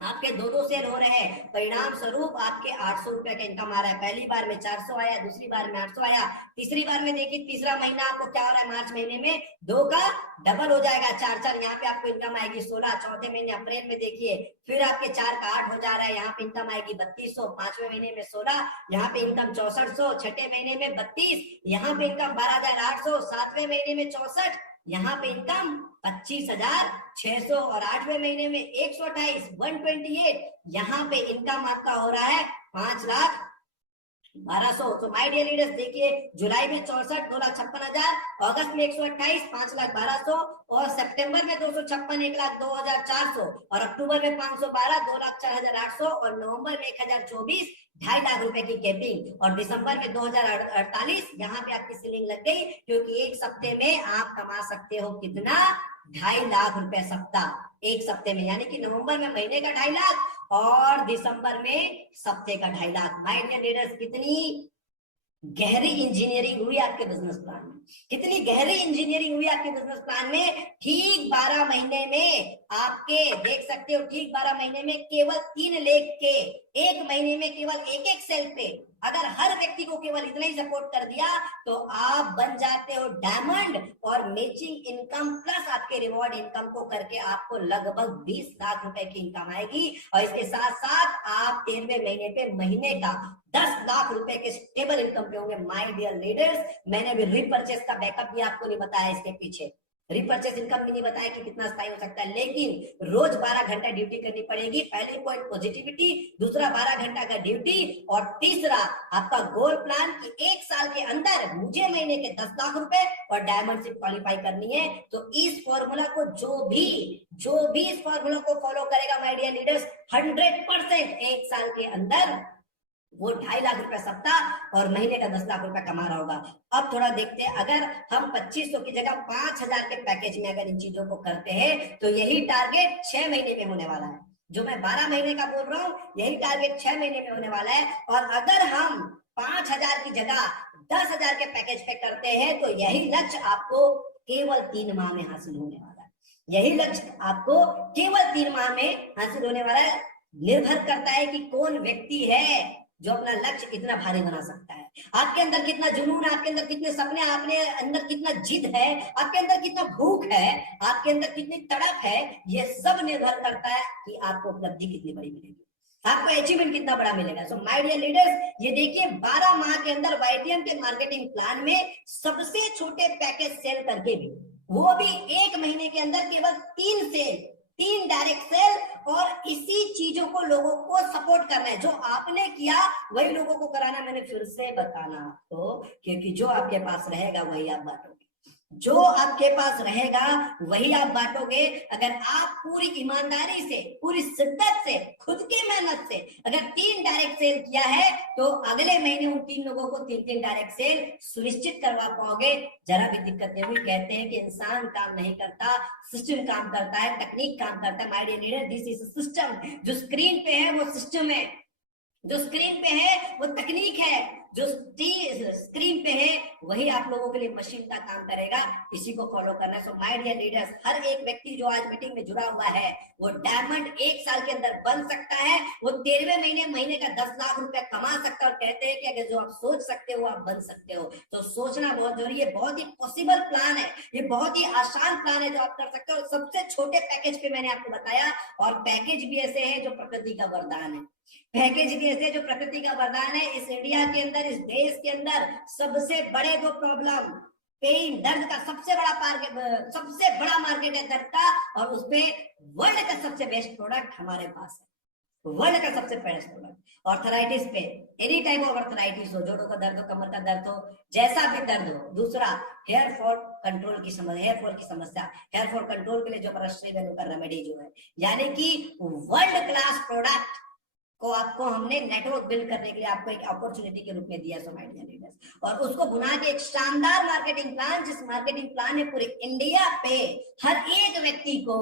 आपके 2 सेल हो रहे हैं, परिणाम स्वरूप आपके 800 रुपए का इनकम आ रहा है। पहली बार में 400 आया, दूसरी बार में 800 आया, तीसरी बार में देखिए तीसरा महीना आपको क्या हो रहा है, मार्च महीने में 2 का डबल हो जाएगा, 4 यहाँ पे आपको इनकम आएगी 16। चौथे महीने अप्रैल में देखिए फिर आपके 4 का 8 हो जा रहा है, यहाँ पे इनकम आएगी 3200। 5वें महीने में 16, यहाँ पे इनकम 6400। 6ठे महीने में 32, यहाँ पे इनकम 12800। 7वें महीने में 64, यहाँ पे इनकम 25,600। और 8वें महीने में 128, 128, यहाँ पे इनकम आपका हो रहा है 5,12,000। तो माय डियर लीडर्स देखिए, जुलाई में 64, 2,56,000, अगस्त में 128, 5,12,000, और सितंबर में 256, 1,02,400, और अक्टूबर में 512, 2,04,800, और नवंबर में 1,024, 2.5 लाख रुपए की कैपिंग, और दिसंबर में 2,048। यहाँ पे आपकी सीलिंग लग गई, क्योंकि एक सप्ते में आप कमा सकते हो कितना, 2.5 लाख रुपए सप्ताह एक सप्ते में। यानी कि नवंबर में महीने का 2.5 लाख और दिसंबर में सप्ते का 2.5 लाख। माय डियर लीडर्स, कितनी गहरी इंजीनियरिंग हुई आपके बिजनेस प्लान में, कितनी गहरी इंजीनियरिंग हुई आपके बिजनेस प्लान में। ठीक 12 महीने में आपके देख सकते हो, ठीक 12 महीने में केवल 3 लेख के, 1 महीने में केवल 1-1 सेल पे अगर हर व्यक्ति को केवल इतना ही सपोर्ट कर दिया तो आप बन जाते हो डायमंड। और मैचिंग इनकम प्लस आपके रिवॉर्ड इनकम को करके आपको लगभग 20 लाख रुपए की इनकम आएगी। और इसके साथ साथ आप 13वें महीने पे महीने का 10 लाख रुपए के स्टेबल इनकम पे होंगे। माय डियर लीडर्स, मैंने भी रिपर्चेस का बैकअप भी आपको नहीं बताया, इसके पीछे रिपर्चेस इनकम भी नहीं बताया कि कितना स्थायी हो सकता है, लेकिन रोज 12 घंटा ड्यूटी करनी पड़ेगी। पहले पॉइंट पॉजिटिविटी, दूसरा 12 घंटा का ड्यूटी, और तीसरा आपका गोल प्लान कि 1 साल के अंदर मुझे महीने के 10 लाख रुपए और डायमंडशिप क्वालिफाई करनी है। तो इस फॉर्मूला को जो भी इस फॉर्मूला को फॉलो करेगा माय डियर लीडर्स, 100% 1 साल के अंदर वो 2.5 लाख रुपए सप्ताह और महीने का 10 लाख रुपए कमा रहा होगा। अब थोड़ा देखते हैं, अगर हम 2500 की जगह 5,000 के पैकेज में अगर इन चीजों को करते हैं तो यही टारगेट 6 महीने में होने वाला है। जो मैं 12 महीने का बोल रहा हूं, यही टारगेट 6 महीने में होने वाला है। और अगर हम 5,000 की जगह 10,000 के पैकेज पे करते हैं तो यही लक्ष्य आपको केवल 3 माह में हासिल होने वाला है। यही लक्ष्य आपको केवल 3 माह में हासिल होने वाला है। निर्भर करता है कि कौन व्यक्ति है जो अपना लक्ष्य इतना भारी बना सकता है। आपके अंदर कितना जुनून है, आपके अंदर कितने सपने, आपके अंदर कितना जिद है, आपके अंदर कितना भूख है, आपके अंदर कितनी तड़प है, ये सब निर्भर करता है कि आपको उपलब्धि कितनी बड़ी मिलेगी, आपको अचीवमेंट कितना बड़ा मिलेगा। सो माय डियर लीडर्स, ये देखिए 12 माह के अंदर वाईटीएम के मार्केटिंग प्लान में सबसे छोटे पैकेज सेल करके भी, वो भी 1 महीने के अंदर केवल 3 सेल, 3 डायरेक्ट सेल, और इसी चीजों को लोगों को सपोर्ट करना है। जो आपने किया वही लोगों को कराना। मैंने फिर से बताना आपको, क्योंकि जो आपके पास रहेगा वही आप बांटोगे, जो आपके पास रहेगा वही आप बांटोगे। अगर आप पूरी ईमानदारी से, पूरी शिद्दत से, खुद की मेहनत से अगर 3 डायरेक्ट सेल किया है तो अगले महीने उन 3 लोगों को 3-3 डायरेक्ट सेल सुनिश्चित करवा पाओगे। जरा भी दिक्कत नहीं हुई। कहते हैं कि इंसान काम नहीं करता, सिस्टम काम करता है, तकनीक काम करता है। My dear leader, this is system. जो स्क्रीन पे है वो सिस्टम है, जो स्क्रीन पे है वो तकनीक है, जो स्क्रीन पे है वही आप लोगों के लिए मशीन का काम करेगा। इसी को फॉलो करना है। सो माय डियर लीडर्स, हर एक व्यक्ति जो आज मीटिंग में जुड़ा हुआ है वो डायमंड 1 साल के अंदर बन सकता है। वो 13वें महीने महीने का 10 लाख रुपए कमा सकता है। और कहते हैं कि अगर जो आप सोच सकते हो आप बन सकते हो। तो सोचना बहुत जरूरी है। बहुत ही पॉसिबल प्लान है, ये बहुत ही आसान प्लान है जो आप कर सकते हो। सबसे छोटे पैकेज पे मैंने आपको बताया, और पैकेज भी ऐसे है जो प्रकृति का वरदान है। पैकेज भी ऐसे जो प्रकृति का वरदान है। इस इंडिया के अंदर अंदर, इस देश के अंदर सबसे बड़े दो प्रॉब्लम, पेन, दर्द का सबसे बड़ा मार्केट है दर्द का, और उसपे वर्ल्ड का सबसे बेस्ट प्रोडक्ट हमारे पास है, वर्ल्ड का सबसे बेस्ट प्रोडक्ट। ऑर्थराइटिस पे, एनी टाइप ऑफ ऑर्थराइटिस हो, जोड़ों का दर्द हो, कमर का दर्द हो, जैसा भी दर्द हो। दूसरा, हेयर फॉल कंट्रोल की समस्या, हेयर फॉल की समस्या, हेयर फॉल कंट्रोल के लिए जो परस्ट्री वैल्यू का रेमेडी जो है, यानी कि वर्ल्ड क्लास प्रोडक्ट को आपको हमने नेटवर्क बिल्ड करने के लिए आपको एक अपॉर्चुनिटी के रूप में दिया सो माय डियर लीडर्स, और उसको बुना के एक शानदार मार्केटिंग प्लान, जिस मार्केटिंग प्लान ने पूरे इंडिया पे हर एक व्यक्ति को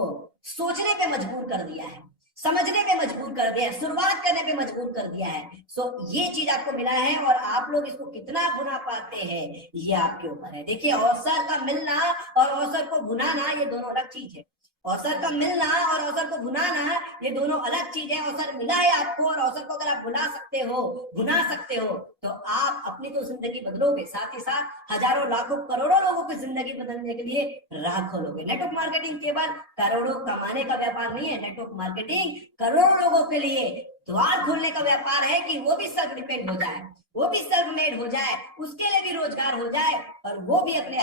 सोचने पे मजबूर कर दिया है, समझने पे मजबूर कर दिया है, शुरुआत करने पे मजबूर कर दिया है। सो ये चीज आपको मिला है, और आप लोग इसको कितना भुना पाते हैं ये आपके ऊपर है। देखिए, अवसर का मिलना और अवसर को भुनाना ये दोनों अलग चीज है। अवसर का मिलना और अवसर को भुनाना ये दोनों अलग चीज है। अवसर मिला है आपको, और अवसर को अगर आप भुला सकते हो, भुना सकते हो, तो आप अपनी तो जिंदगी बदलोगे, साथ ही साथ हजारों लाखों करोड़ों लोगों की जिंदगी बदलने के लिए राह खोलोगे। नेटवर्क मार्केटिंग केवल करोड़ों कमाने का व्यापार नहीं है, नेटवर्क मार्केटिंग करोड़ों लोगों के लिए द्वार खोलने का व्यापार है, कि वो भी सेल्फ डिपेंड हो जाए, वो भी सेल्फ मेड हो जाए, उसके लिए भी रोजगार हो जाए, और वो भी अपने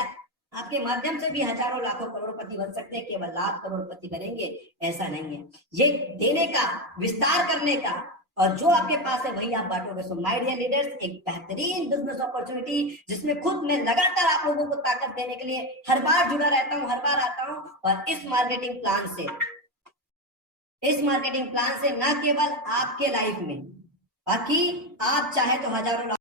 आपके माध्यम से भी हजारों लाखों करोड़पति बन सकते हैं। केवल लाख करोड़पति बनेंगे ऐसा नहीं है, ये देने का, विस्तार करने का, और जो आपके पास है वही आप बांटोगे। सो माय डियर लीडर्स, एक बेहतरीन बिजनेस अपॉर्चुनिटी, जिसमें खुद मैं लगातार आप लोगों को ताकत देने के लिए हर बार जुड़ा रहता हूं, हर बार आता हूं, और इस मार्केटिंग प्लान से न केवल आपके लाइफ में, बाकी आप चाहे तो हजारों